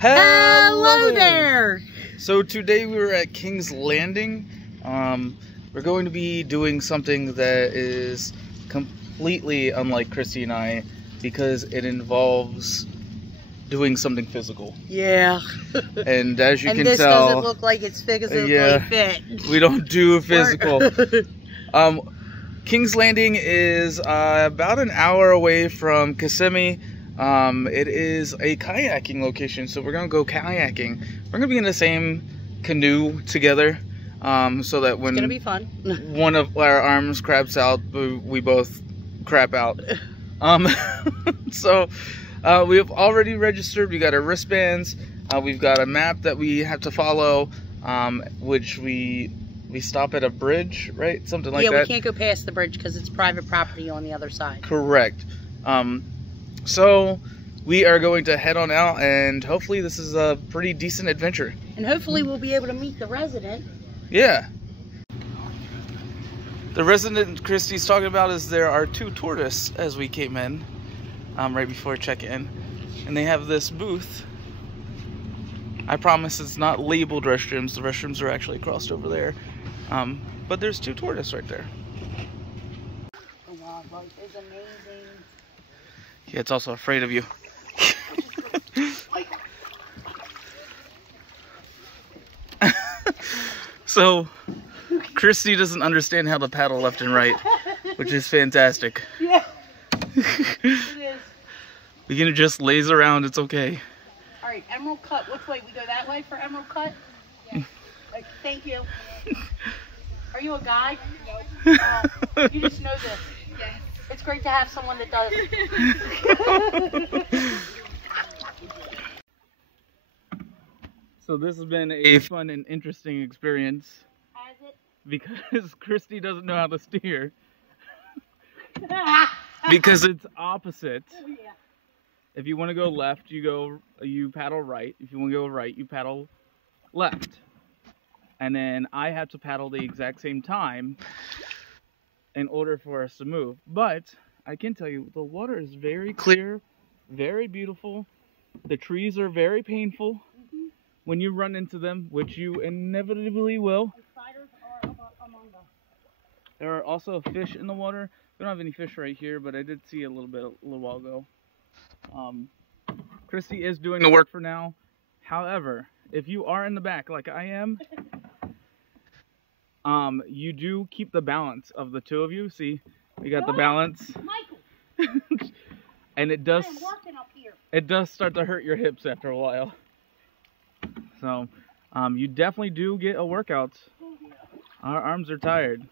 Hello there! So today we were at King's Landing. We're going to be doing something that is completely unlike Christy and I because it involves doing something physical. Yeah. And as you can this tell, doesn't look like it's physically fit. We don't do physical. King's Landing is about an hour away from Kissimmee. It is a kayaking location, so we're gonna go kayaking. We're gonna be in the same canoe together, so that when it's gonna be fun. one of our arms craps out, we both crap out. So we've already registered. We got our wristbands. We've got a map that we have to follow, which we stop at a bridge, right? Something like that. Yeah, we can't go past the bridge because it's private property on the other side. Correct. So we are going to head on out, and hopefully this is a pretty decent adventure. And hopefully we'll be able to meet the resident. Yeah. The resident Christie's talking about is there are two tourists as we came in, right before check-in, and they have this booth. I promise it's not labeled restrooms. The restrooms are actually crossed over there. But there's two tortoises right there. The wildlife is amazing. Yeah, it's also afraid of you. So, Christy doesn't understand how to paddle left and right, which is fantastic. Yeah, it is. We can just laze around, it's okay. All right, Emerald Cut. Which way? We go that way for Emerald Cut? Yeah. Thank you. Are you a guide? No. You just know this. Yes. It's great to have someone that does. So this has been a fun and interesting experience. Has it? Because Christy doesn't know how to steer. Because it's opposite. Yeah. If you want to go left, you paddle right. If you want to go right, you paddle left. And then I have to paddle the exact same time in order for us to move. But I can tell you, the water is very clear, very beautiful. The trees are very painful when you run into them, which you inevitably will. And spiders are among them. There are also fish in the water. We don't have any fish right here, but I did see a little while ago. Christy is doing the work for now. However, if you are in the back like I am, you do keep the balance of the two of you. See, we got the balance. Michael. And it does, I am working up here. it does start to hurt your hips after a while. So, you definitely do get a workout. Our arms are tired.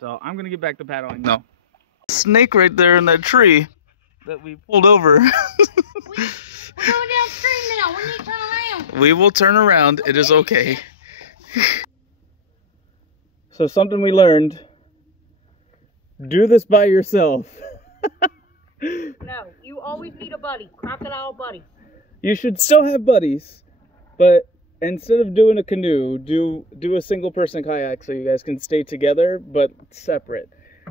So I'm gonna get back to paddling. No. Snake right there in that tree that we pulled over. We're going downstream now. We need to turn around. We will turn around. It is okay. So something we learned. Do this by yourself. No, you always need a buddy. Crocodile buddy. You should still have buddies, but instead of doing a canoe, do a single person kayak so you guys can stay together but separate.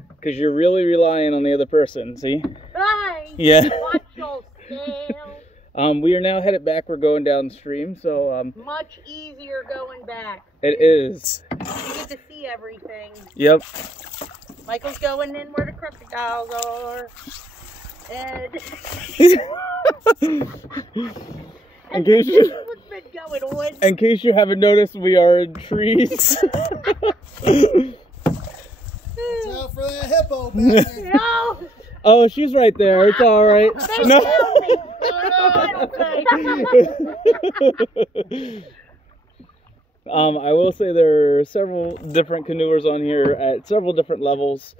Because you're really relying on the other person, see? Hey, yeah. Watch yourself. We are now headed back. We're going downstream, so much easier going back. It is. You get to see everything. Yep. Michael's going in where the crocodiles are. And in case you haven't noticed, we are in trees. Watch out for that hippo back there. No! Oh, she's right there. It's all right. No. I will say there are several different canoers on here at several different levels.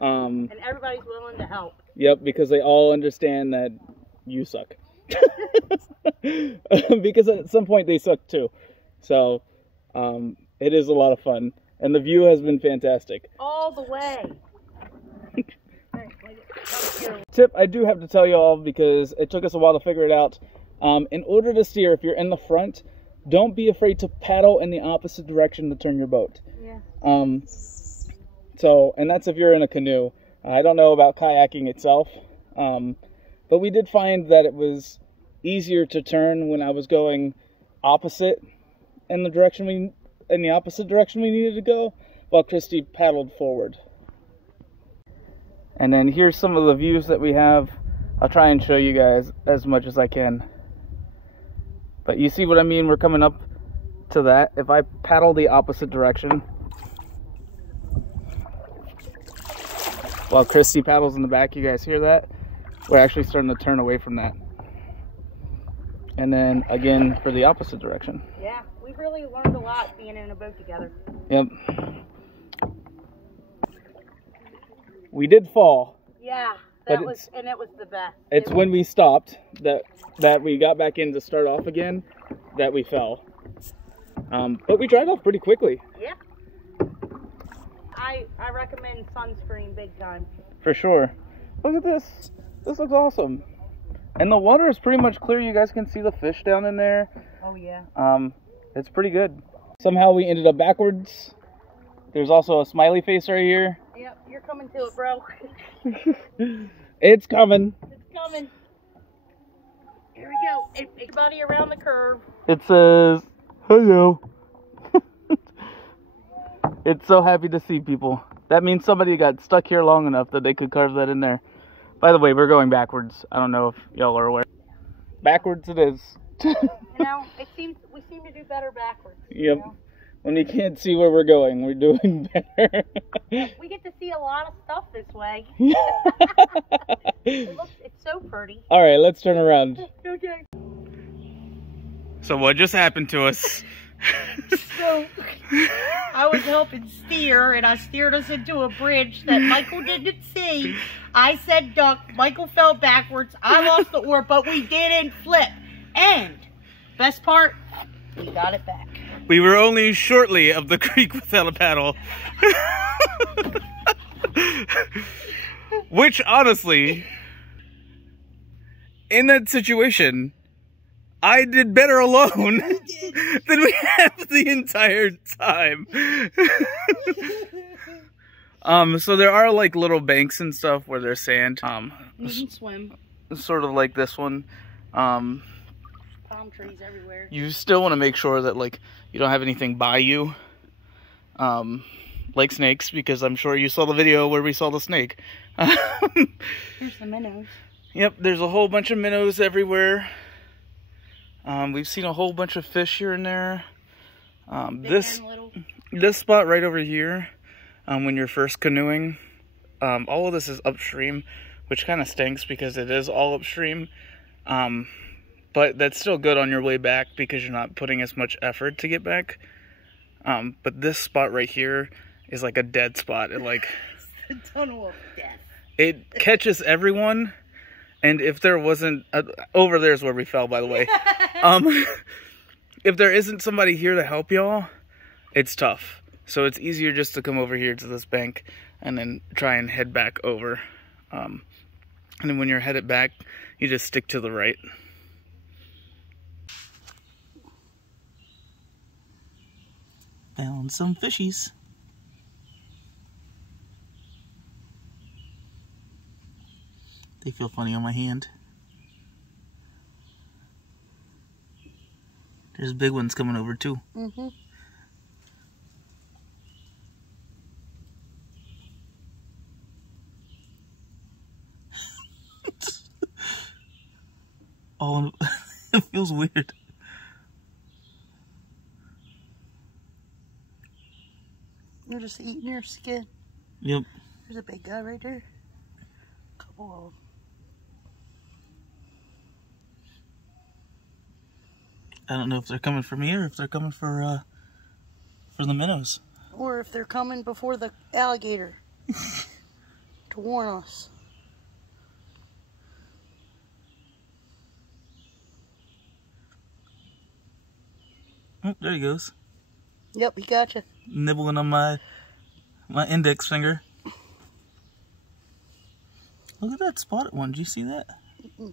And everybody's willing to help. Yep, because they all understand that you suck. Because at some point they suck too. So, it is a lot of fun. And the view has been fantastic. All the way. Tip I do have to tell you all, because it took us a while to figure it out. In order to steer, if you're in the front, don't be afraid to paddle in the opposite direction to turn your boat. Yeah. So, and that's if you're in a canoe. I don't know about kayaking itself, but we did find that it was easier to turn when I was going opposite in the opposite direction we needed to go, while Christie paddled forward. And then here's some of the views that we have. I'll try and show you guys as much as I can. But you see what I mean? We're coming up to that. If I paddle the opposite direction, while Christie paddles in the back, you guys hear that? We're actually starting to turn away from that. And then again for the opposite direction. Yeah, we've really learned a lot being in a boat together. Yep. We did fall. Yeah, But it was the best. It's when we stopped that we got back in to start off again that we fell. But we dried off pretty quickly. Yeah. I recommend sunscreen big time. For sure. Look at this. This looks awesome. And the water is pretty much clear. You guys can see the fish down in there. Oh yeah. It's pretty good. Somehow we ended up backwards. There's also a smiley face right here. Yep, you're coming to it, bro. It's coming. It's coming. Here we go. Everybody around the curve. It says, hello. It's so happy to see people. That means somebody got stuck here long enough that they could carve that in there. By the way, we're going backwards. I don't know if y'all are aware. Backwards it is. You know, we seem to do better backwards. Yep. You know? When we can't see where we're going, we're doing better. We get to see a lot of stuff this way. It's so pretty. All right, let's turn around. Okay. So what just happened to us? So, I was helping steer, and I steered us into a bridge that Michael didn't see. I said duck. Michael fell backwards. I lost the oar, but we didn't flip. And, best part, we got it back. We were only shortly up the creek without a paddle. Which, honestly, in that situation, I did better alone than we have the entire time. So there are like little banks and stuff where there's sand. You can swim. Sort of like this one. Palm trees everywhere. You still want to make sure that like you don't have anything by you. Like snakes, because I'm sure you saw the video where we saw the snake. Here's the minnows. Yep, there's a whole bunch of minnows everywhere. We've seen a whole bunch of fish here and there. This spot right over here, when you're first canoeing, all of this is upstream, which kind of stinks because it is all upstream. But that's still good on your way back because you're not putting as much effort to get back. But this spot right here is like a dead spot. It like the tunnel of death. It catches everyone. And if there wasn't, over there's where we fell, by the way. If there isn't somebody here to help y'all, it's tough. So it's easier just to come over here to this bank and then try and head back over. And then when you're headed back, you just stick to the right. Found some fishies. They feel funny on my hand. There's big ones coming over too. Mm-hmm. Oh, it feels weird. You're just eating your skin. Yep. There's a big guy right there. Couple of them. I don't know if they're coming for me or if they're coming for the minnows. Or if they're coming before the alligator to warn us. Oh, there he goes. Yep, he got you. Nibbling on my index finger. Look at that spotted one. Did you see that? Mm-mm.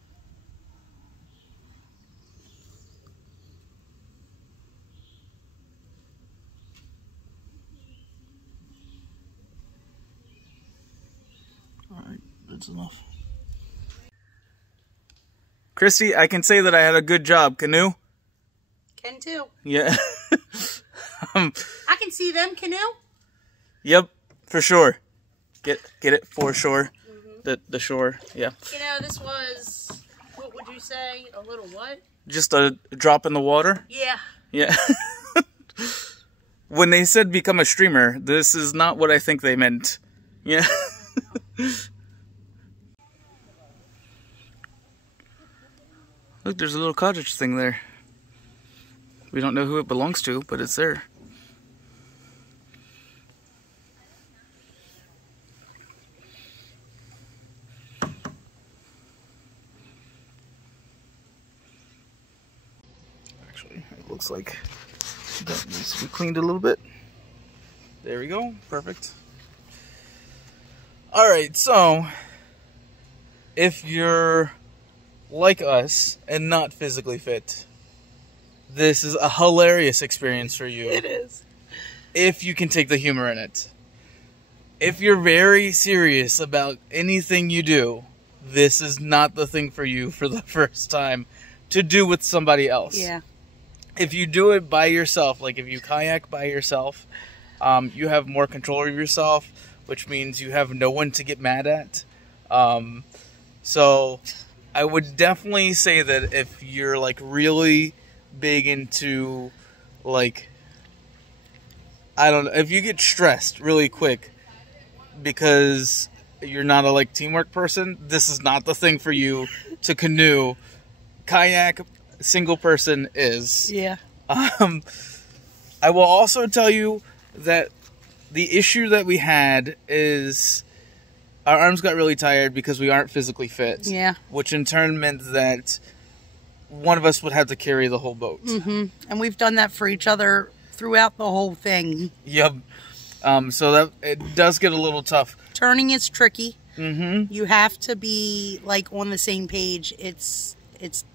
Alright, that's enough. Christy, I can say that I had a good job. Canoe? Can too. Yeah. I can see them, Canoe. Yep, for sure. Get it for sure. The shore, yeah. You know, this was, what would you say, a little what? Just a drop in the water? Yeah. Yeah. When they said become a streamer, this is not what I think they meant. Yeah. Look, there's a little cottage thing there. We don't know who it belongs to, but it's there. Actually, it looks like that needs to be cleaned a little bit. There we go. Perfect. Alright, so if you're like us and not physically fit, this is a hilarious experience for you. It is. If you can take the humor in it. If you're very serious about anything you do, this is not the thing for you for the first time to do with somebody else. Yeah. If you do it by yourself, like if you kayak by yourself, you have more control of yourself, which means you have no one to get mad at. So I would definitely say that if you're like really big into, like, I don't know, if you get stressed really quick because you're not a like teamwork person, this is not the thing for you to canoe. Kayak, single person is. Yeah. I will also tell you that the issue that we had is our arms got really tired because we aren't physically fit. Yeah. Which in turn meant that one of us would have to carry the whole boat. Mm-hmm. And we've done that for each other throughout the whole thing. Yep. So that it does get a little tough. Turning is tricky. Mm-hmm. You have to be like on the same page. It's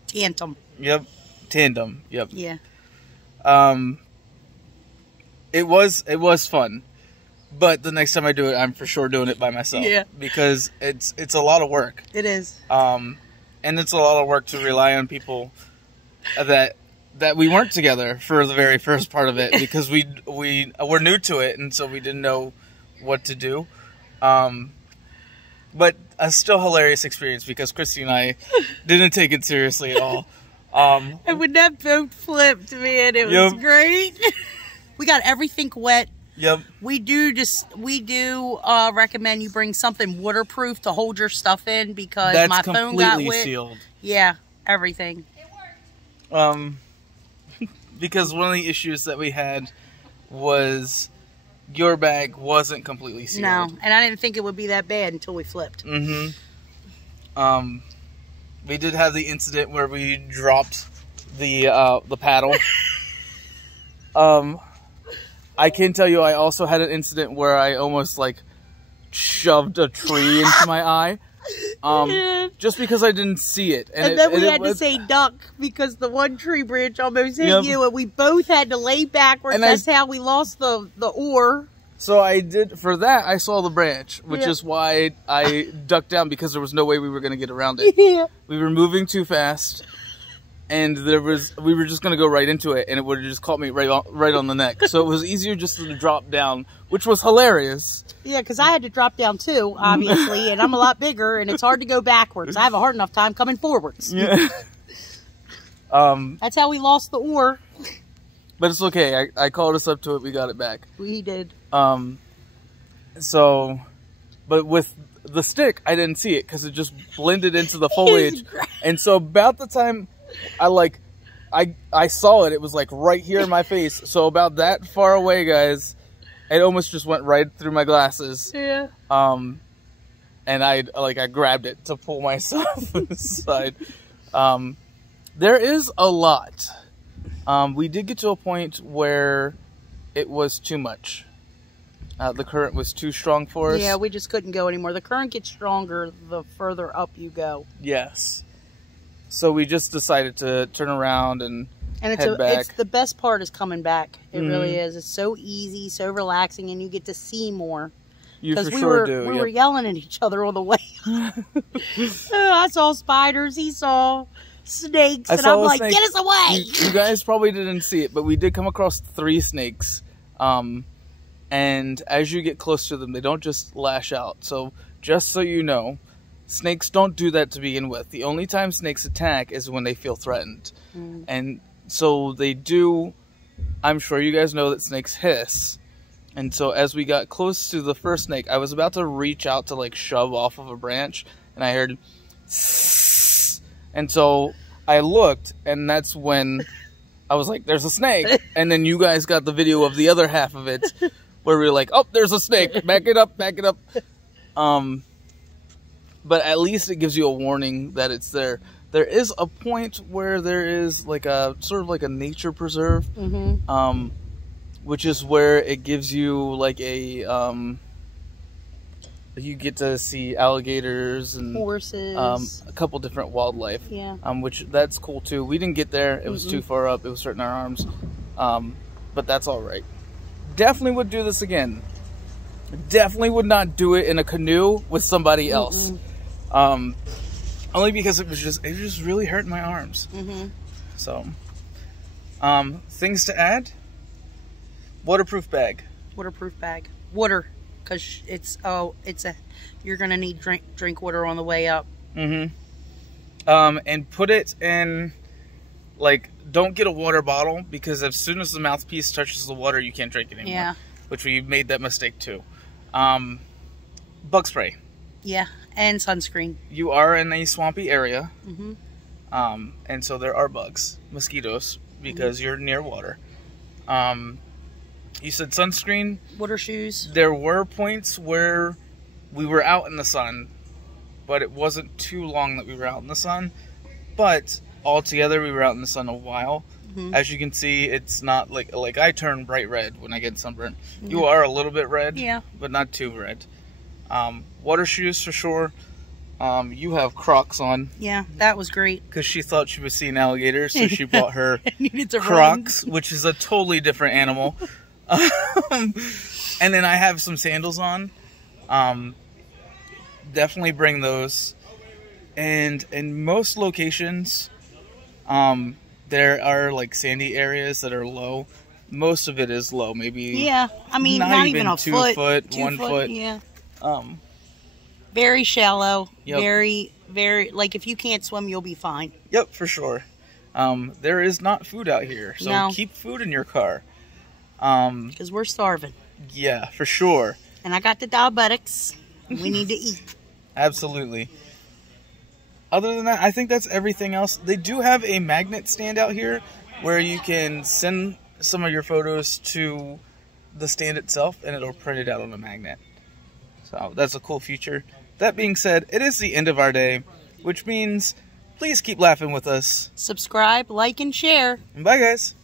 tandem. Yep. Tandem. Yep. Yeah. It was fun. But the next time I do it, I'm for sure doing it by myself. Yeah. Because it's a lot of work. It is. And it's a lot of work to rely on people that we weren't together for the very first part of it because we were new to it, and so we didn't know what to do. But a still hilarious experience because Christy and I didn't take it seriously at all. And when that boat flipped, man, it was great. We got everything wet. Yep. We do recommend you bring something waterproof to hold your stuff in because that's my phone got completely wet. Sealed. Yeah, everything. Because one of the issues that we had was your bag wasn't completely sealed. No, and I didn't think it would be that bad until we flipped. Mm-hmm. We did have the incident where we dropped the paddle. I can tell you I also had an incident where I almost like shoved a tree into my eye. Just because I didn't see it. And then we had to say duck because the one tree branch almost hit you and we both had to lay backwards. And that's how we lost the oar. So I did, for that, I saw the branch, which is why I ducked down because there was no way we were going to get around it. Yeah. We were moving too fast. And we were just going to go right into it, and it would have just caught me right on the neck. So it was easier just to drop down, which was hilarious. Yeah, because I had to drop down too, obviously, and I'm a lot bigger, and it's hard to go backwards. I have a hard enough time coming forwards. Yeah. That's how we lost the oar. But it's okay. I called us up to it. We got it back. We did. So, but with the stick, I didn't see it because it just blended into the foliage. And so about the time I saw it, it was like right here in my face. So about that far away, guys, it almost just went right through my glasses. Yeah. And I grabbed it to pull myself aside. There is a lot. We did get to a point where it was too much. The current was too strong for us. Yeah, we just couldn't go anymore. The current gets stronger the further up you go. Yes. So we just decided to turn around and head back. It's the best part is coming back. It really is. It's so easy, so relaxing, and you get to see more. You for sure do. We were yelling at each other on the way. I saw spiders. He saw snakes, and saw I'm a like, snake. get us away. You guys probably didn't see it, but we did come across 3 snakes. And as you get close to them, they don't just lash out. So just so you know, snakes don't do that to begin with. The only time snakes attack is when they feel threatened. And so they do, I'm sure you guys know that snakes hiss. And so as we got close to the first snake, I was about to reach out to like shove off of a branch, and I heard sss. And so I looked, and that's when I was like, there's a snake. And then you guys got the video of the other half of it where we were like, oh, there's a snake. Back it up, back it up. But at least it gives you a warning that it's there. There is a point where there is like a sort of like a nature preserve, which is where it gives you like a you get to see alligators and horses, a couple different wildlife. Yeah. Which that's cool too. We didn't get there; it was too far up. It was hurting our arms, but that's all right. Definitely would do this again. Definitely would not do it in a canoe with somebody else. Only because it was just really hurting my arms. So, things to add. Waterproof bag. Waterproof bag. Water, because you're gonna need drink water on the way up. And put it in, like, don't get a water bottle, because as soon as the mouthpiece touches the water, you can't drink it anymore. Yeah. Which we made that mistake too. Bug spray. Yeah, and sunscreen. You are in a swampy area. And so there are bugs, mosquitoes, because you're near water. You said sunscreen. Water shoes. There were points where we were out in the sun, but it wasn't too long that we were out in the sun. But altogether, we were out in the sun a while. As you can see, it's not like I turn bright red when I get sunburned. You are a little bit red, but not too red. Water shoes for sure. You have Crocs on. Yeah, that was great. Because she thought she was seeing alligators, so she bought her needed to Crocs, which is a totally different animal. And then I have some sandals on. Definitely bring those. And in most locations, there are like sandy areas that are low. Most of it is low, maybe. Yeah, I mean, not even a 2 foot. foot, 2 1 foot. Yeah. Very shallow. Yep. Very, very, like if you can't swim, you'll be fine. Yep, for sure. There is not food out here, so keep food in your car. Because we're starving. Yeah, for sure. And I got the diabetics. We need to eat. Absolutely. Other than that, I think that's everything else. They do have a magnet stand out here where you can send some of your photos to the stand itself and it'll print it out on a magnet. So that's a cool feature. That being said, it is the end of our day, which means please keep laughing with us. Subscribe, like, and share. And bye, guys.